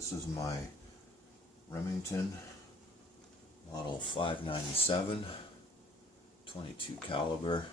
This is my Remington model 597, 22 caliber.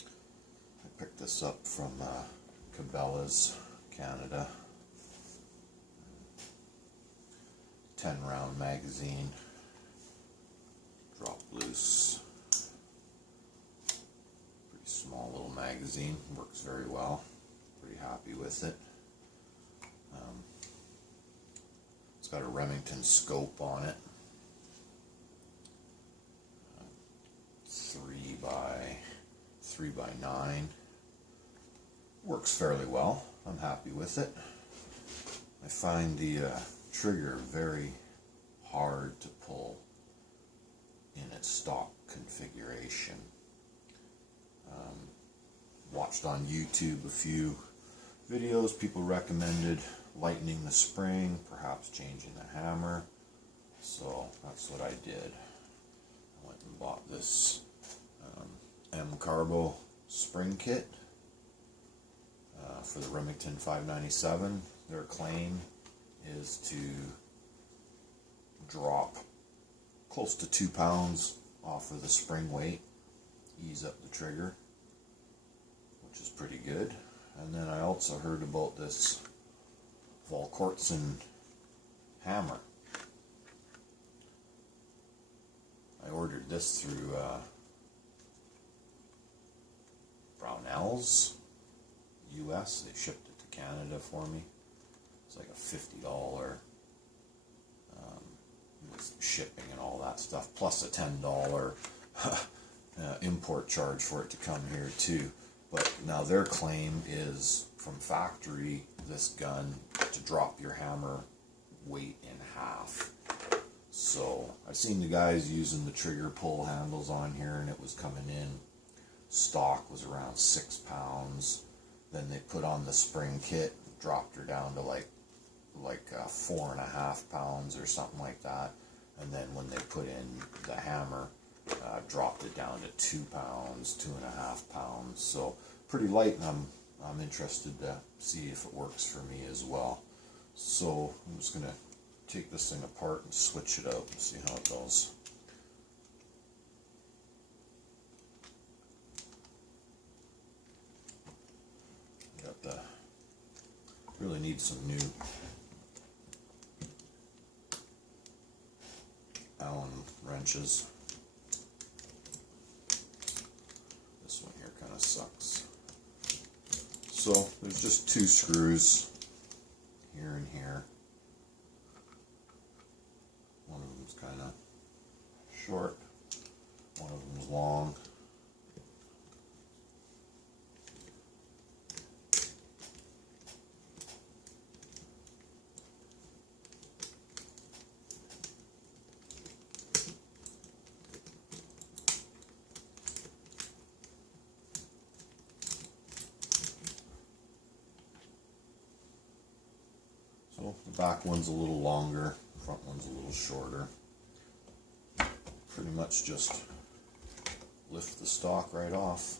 I picked this up from Cabela's, Canada. 10 round magazine, drop loose. Pretty small little magazine, works very well. Pretty happy with it. It's got a Remington scope on it. 3 by 9. Works fairly well. I'm happy with it. I find the trigger very hard to pull in its stock configuration. Watched on YouTube a few videos. People recommended lightening the spring, perhaps changing the hammer. So that's what I did. I went and bought this M-Carbo spring kit for the Remington 597. Their claim is to drop close to 2 pounds off of the spring weight, ease up the trigger, which is pretty good. And then I also heard about this Volquartsen hammer. I ordered this through Brownells US. They shipped it to Canada for me. It's like a $50 shipping and all that stuff, plus a $10 import charge for it to come here too. But now their claim is from factory, this gun, to drop your hammer weight in half. So I've seen the guys using the trigger pull handles on here, and it was coming in. Stock was around 6 pounds. Then they put on the spring kit, dropped her down to like 4.5 pounds or something like that. And then when they put in the hammer, dropped it down to 2 pounds, 2.5 pounds. So pretty light, and I'm interested to see if it works for me as well. So I'm just gonna take this thing apart and switch it out and see how it goes. Really need some new Allen wrenches. This one here kind of sucks. So there's just 2 screws here and here. One of them's kind of short, one of them's long. So the back one's a little longer, front one's a little shorter. Pretty much just lift the stock right off.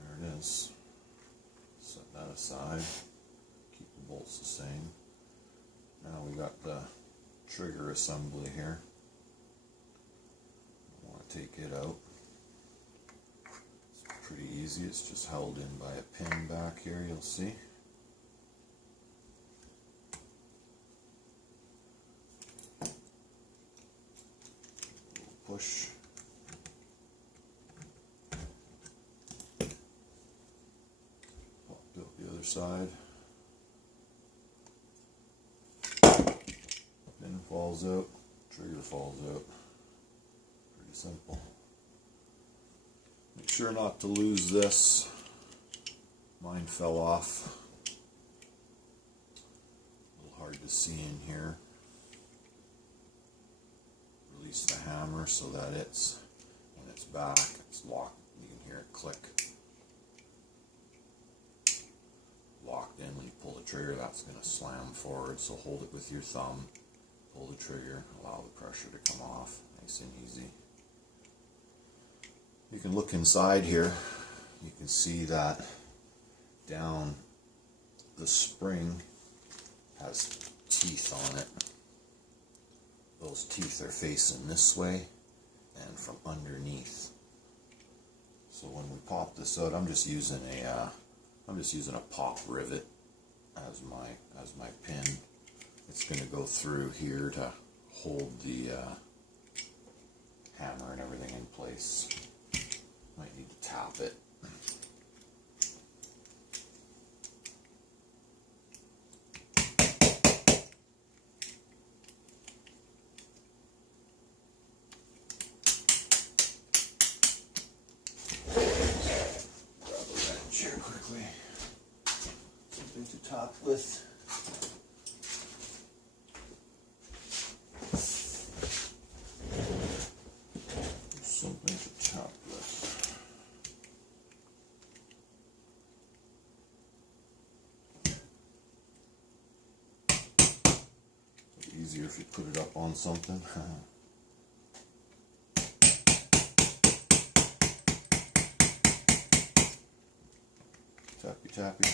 There it is. Set that aside. Keep the bolts the same. Now we got the trigger assembly here. I want to take it out. It's pretty easy. It's just held in by a pin back here, you'll see. Push. Pop out the other side. Pin falls out, trigger falls out. Pretty simple. Make sure not to lose this. Mine fell off. A little hard to see in here. Release the hammer so that it's, when it's back, it's locked. You can hear it click. Locked in. When you pull the trigger, that's going to slam forward. So hold it with your thumb, pull the trigger, allow the pressure to come off. Nice and easy. You can look inside here. You can see that down the spring has teeth on it. Those teeth are facing this way and from underneath. So when we pop this out, I'm just using a pop rivet as my pin. It's going to go through here to hold the hammer and everything in place. Might need to tap it. To top with. Something to top with. It's easier if you put it up on something. Tappy tappy.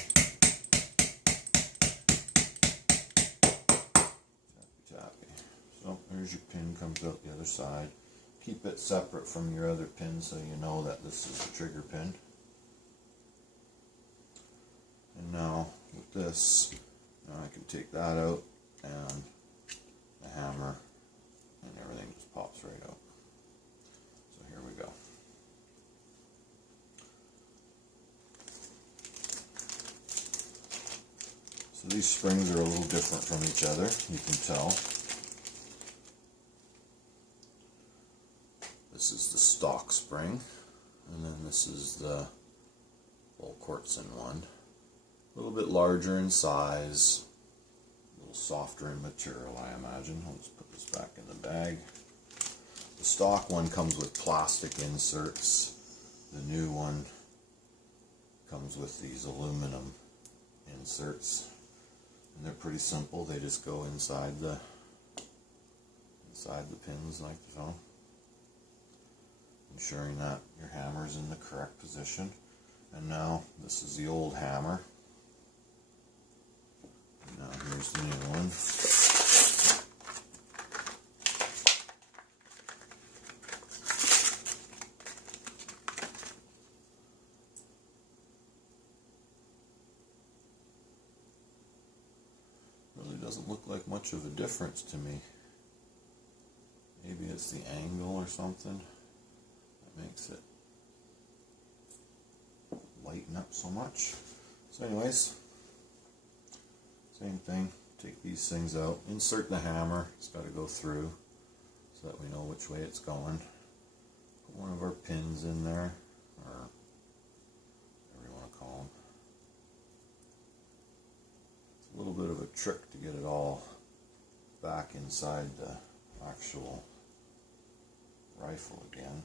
So there's your pin, comes out the other side. Keep it separate from your other pin so you know that this is the trigger pin. And now with this, now I can take that out and the hammer and everything just pops right out. So here we go. So these springs are a little different from each other, you can tell. This is the stock spring, and then this is the full quartzin one. A little bit larger in size, a little softer in material, I imagine. I'll just put this back in the bag. The stock one comes with plastic inserts. The new one comes with these aluminum inserts, and they're pretty simple. They just go inside the pins like so, ensuring that your hammer is in the correct position. And now this is the old hammer. And now here's the new one. Really doesn't look like much of a difference to me. Maybe it's the angle or something that makes it lighten up so much. So anyways, same thing. Take these things out. Insert the hammer. It's got to go through so that we know which way it's going. Put one of our pins in there, or whatever you want to call them. It's a little bit of a trick to get it all back inside the actual rifle again.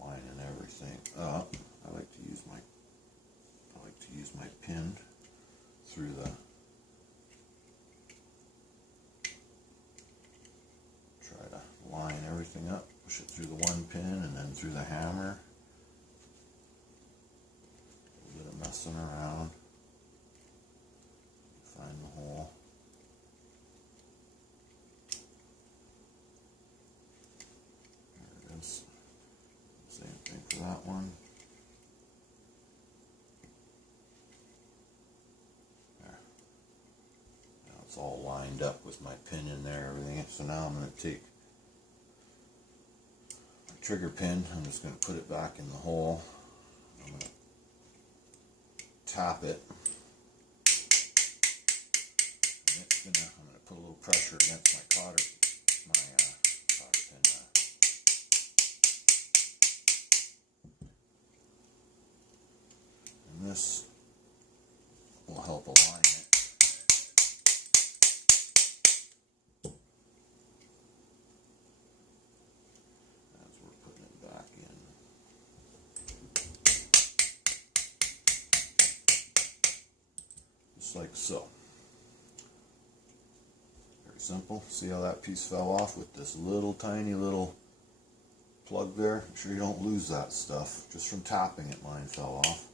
Lining everything up. I like to use my pin through the try to line everything up, push it through the one pin and then through the hammer. A little bit of messing around. Find the hole. There it is. Same thing for that one. There. Now it's all lined up with my pin in there, everything. So now I'm going to take my trigger pin. I'm just going to put it back in the hole. I'm going to tap it. And it's I'm going to put a little pressure against my cotter pin. And this will help align it. As we're putting it back in. Just like so. Very simple. See how that piece fell off with this little tiny little plug there? Make sure you don't lose that stuff. Just from tapping it, mine fell off.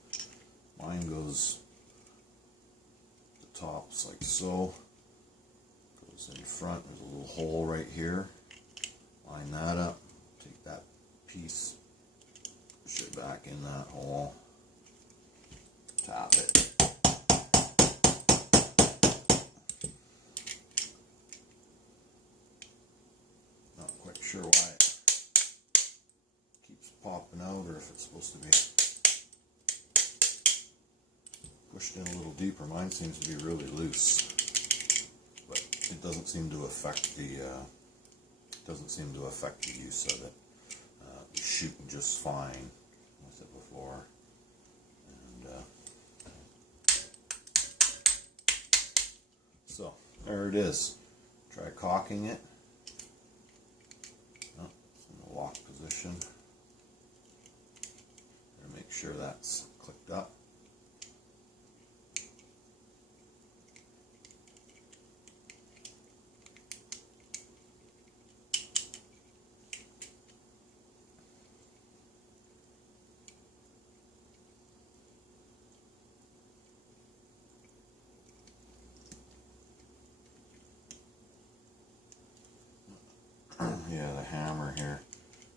Mine goes, the tops like so. Goes in front, there's a little hole right here. Line that up, take that piece, push it back in that hole, tap it. Not quite sure why it keeps popping out, or if it's supposed to be pushed in a little deeper. Mine seems to be really loose, but it doesn't seem to affect the use of it. It's shooting just fine with it before, and so there it is. Try cocking it. Oh, it's in the lock position. Gotta make sure that's clicked up. Yeah, the hammer here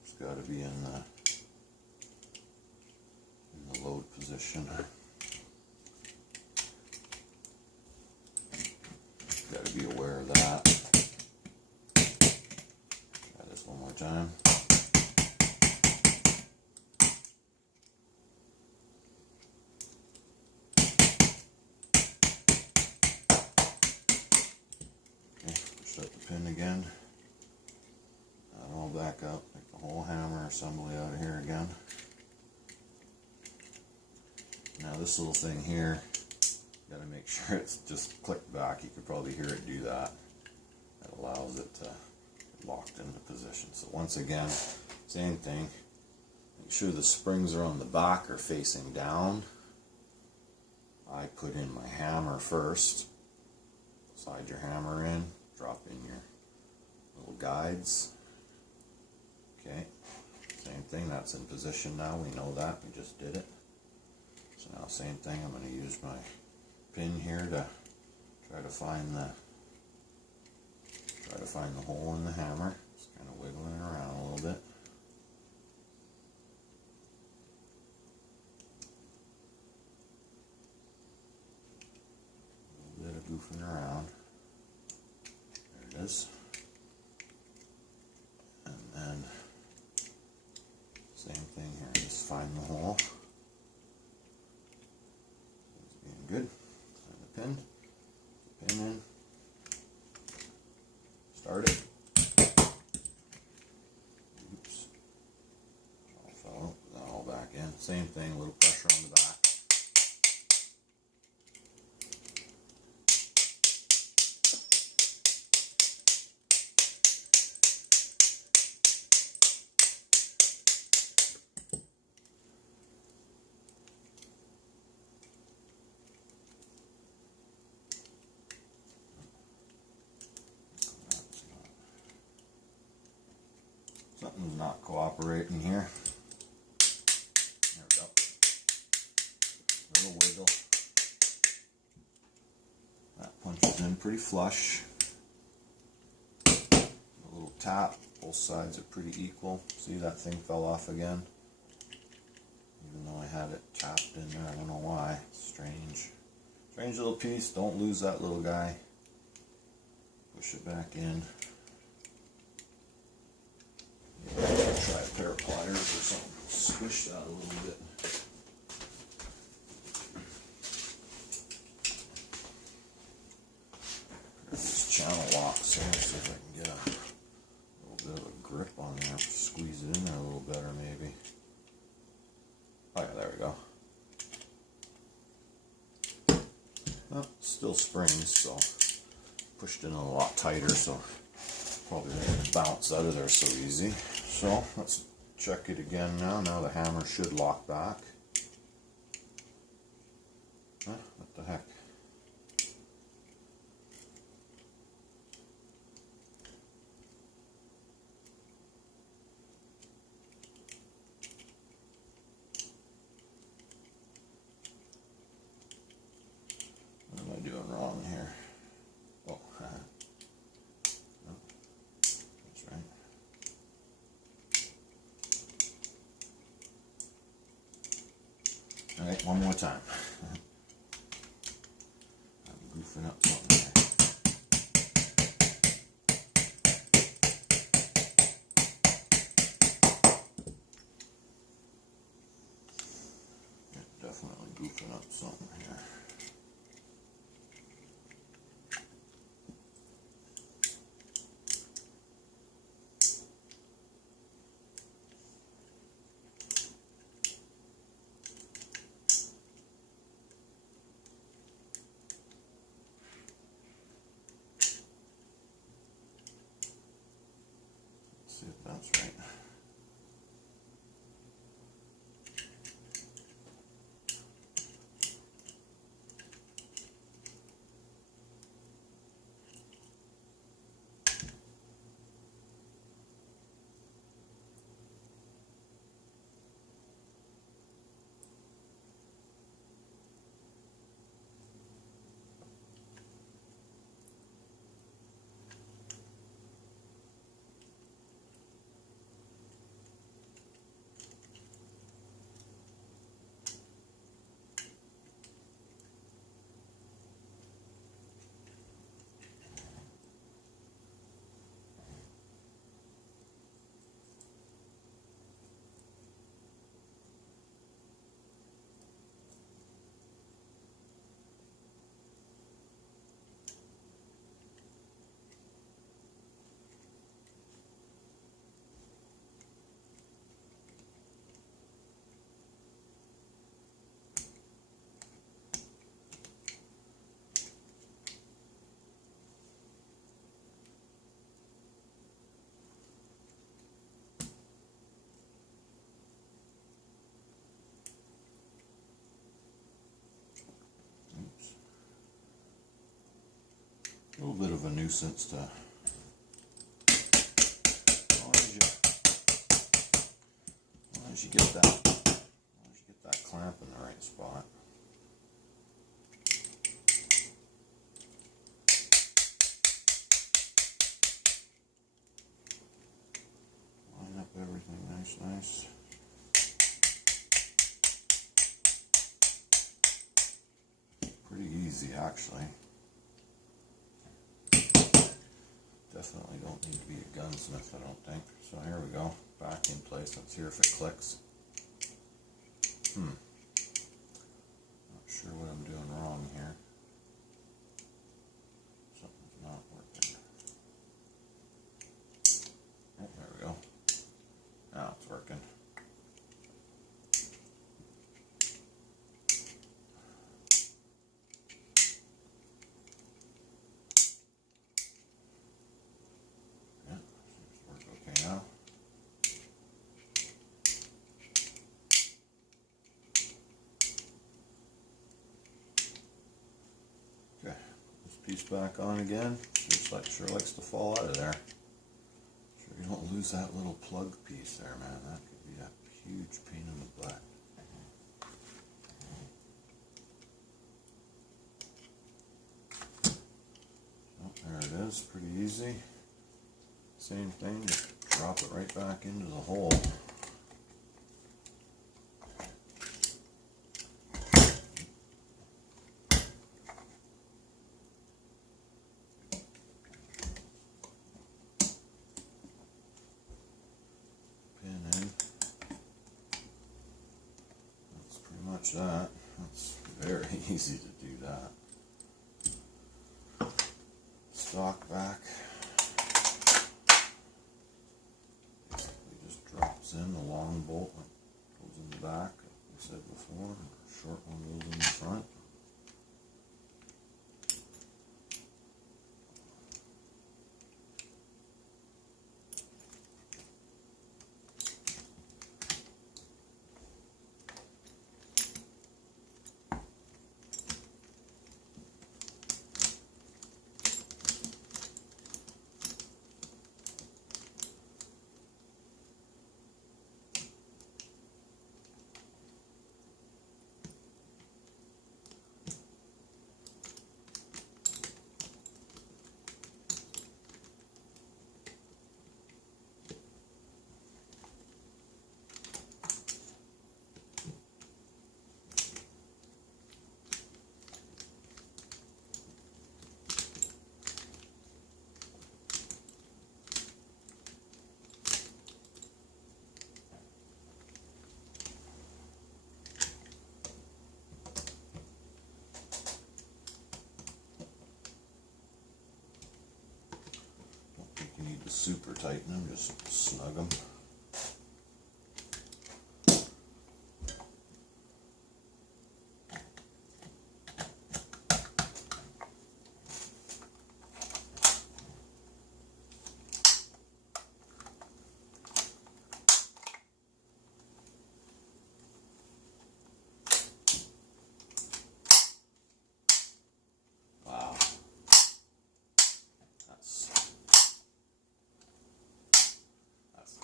has got to be in the load position. Got to be aware of that. Try this one more time. Okay, push out the pin again. All back up, take the whole hammer assembly out of here again. Now this little thing here, got to make sure it's just clicked back. You could probably hear it do that. That allows it to get locked into position. So once again, same thing. Make sure the springs are on the back or facing down. I put in my hammer first. Slide your hammer in, drop in your little guides. Okay, same thing, that's in position now, we know that, we just did it. So now same thing, I'm going to use my pin here to try to find the hole in the hammer. Just kind of wiggling it around a little bit. A little bit of goofing around. There it is. And then same thing here, just find the hole. It's being good. Find the pin. Put the pin in. Start it. Oops. All fell out. Put that all back in. Same thing, a little pressure on the back. Something's not cooperating here. There we go. Little wiggle. That punches in pretty flush. A little tap. Both sides are pretty equal. See, that thing fell off again. Even though I had it tapped in there. I don't know why. It's strange. Strange little piece. Don't lose that little guy. Push it back in. Try a pair of pliers or something. Squish that a little bit. These channel locks there, see if I can get a little bit of a grip on there. Squeeze it in there a little better, maybe. Oh yeah, there we go. Well, still springs, so pushed in a lot tighter, so probably didn't bounce out of there so easy. So let's check it again now. Now the hammer should lock back. What the heck? What am I doing wrong No, that's right. Alright, one more time. I'm goofing up something there. Yeah, definitely goofing up something here. See if that's right. A little bit of a nuisance to, as long as you get that clamp in the right spot. Line up everything nice. Pretty easy, actually. Definitely don't need to be a gunsmith, I don't think. So here we go, back in place. Let's hear if it clicks. Not sure what I'm doing wrong here. Something's not working. Oh, there we go. Now it's working. Yeah, seems to work okay now. Okay, this piece back on again. Sure likes to fall out of there. Sure you don't lose that little plug piece there, man. That could be a huge pain in the butt. Oh, there it is, pretty easy. Same thing, just drop it right back into the hole. That. That's very easy to do that. Stock back. Basically just drops in. The long bolt goes in the back, like we said before. The short one goes in the front. to super tighten them, just snug them.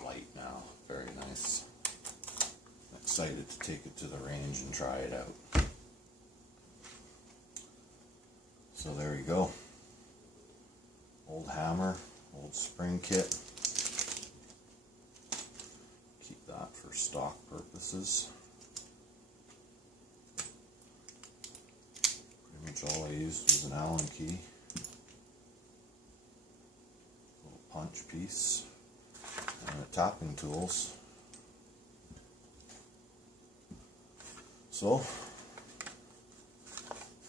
Light now, very nice. I'm excited to take it to the range and try it out. So there you go. Old hammer, old spring kit. Keep that for stock purposes. Pretty much all I used was an Allen key. Little punch piece. Tapping tools. So,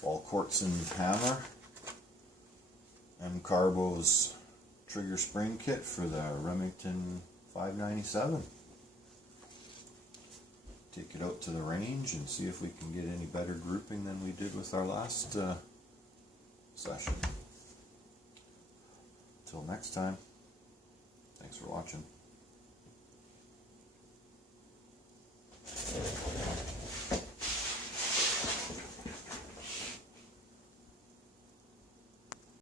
ball quartz and hammer, M Carbo's trigger spring kit for the Remington 597. Take it out to the range and see if we can get any better grouping than we did with our last session. Till next time, thanks for watching.